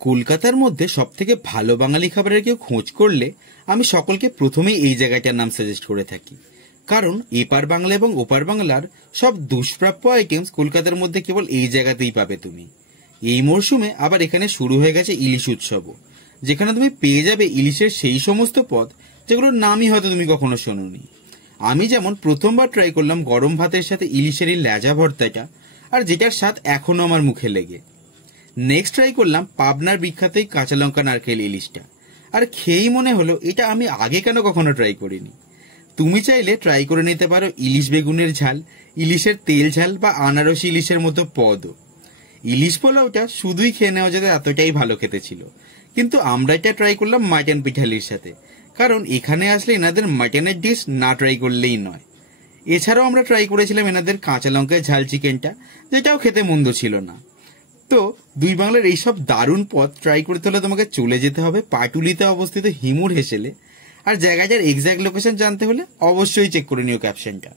কলকাতার মধ্যে সব থেকে ভালো বাঙালি খাবারের কেউ খোঁজ করলে আমি সকলকে প্রথমেই এই জায়গাটার নাম সাজেস্ট করে থাকি। কারণ এপার বাংলা এবং ওপার বাংলার সব দুষ্প্রাপ্য আইটেমস কলকাতার মধ্যে কেবল এই জায়গাতেই পাবে তুমি। এই মরশুমে আবার এখানে শুরু হয়ে গেছে ইলিশ উৎসবও, যেখানে তুমি পেয়ে যাবে ইলিশের সেই সমস্ত পদ যেগুলোর নামই হয়তো তুমি কখনো শোনোনি। আমি যেমন প্রথমবার ট্রাই করলাম গরম ভাতের সাথে ইলিশের এই ল্যাজা ভর্তাটা, আর যেটার স্বাদ এখনো আমার মুখে লেগে। নেক্সট ট্রাই করলাম পাবনার বিখ্যাত এই কাঁচা লঙ্কা নারকেল ইলিশটা, আর খেয়েই মনে হলো এটা আমি আগে কেন কখনো ট্রাই করিনি। তুমি চাইলে ট্রাই করে নিতে পারো ইলিশ বেগুনের ঝাল, ইলিশের তেল ঝাল বা আনারসি ইলিশের মতো পদও। ইলিশ পোলাওটা শুধুই খেয়ে নেওয়া যেত, এতটাই ভালো খেতে ছিল। কিন্তু আমরা এটা ট্রাই করলাম মাটন পিঠালির সাথে, কারণ এখানে আসলে এনাদের মাটনের ডিশ না ট্রাই করলেই নয়। এছাড়াও আমরা ট্রাই করেছিলাম এনাদের কাঁচা লঙ্কায় ঝাল চিকেনটা, যেটাও খেতে মন্দ ছিল না। তো দুই বাংলার এইসব দারুণ পদ ট্রাই করতে হলে তোমাকে চলে যেতে হবে পাটুলিতে অবস্থিত হিমুর হেসেলে। আর জায়গাটার এক্স্যাক্ট লোকেশন জানতে হলে অবশ্যই চেক করে নিও ক্যাপশনটা।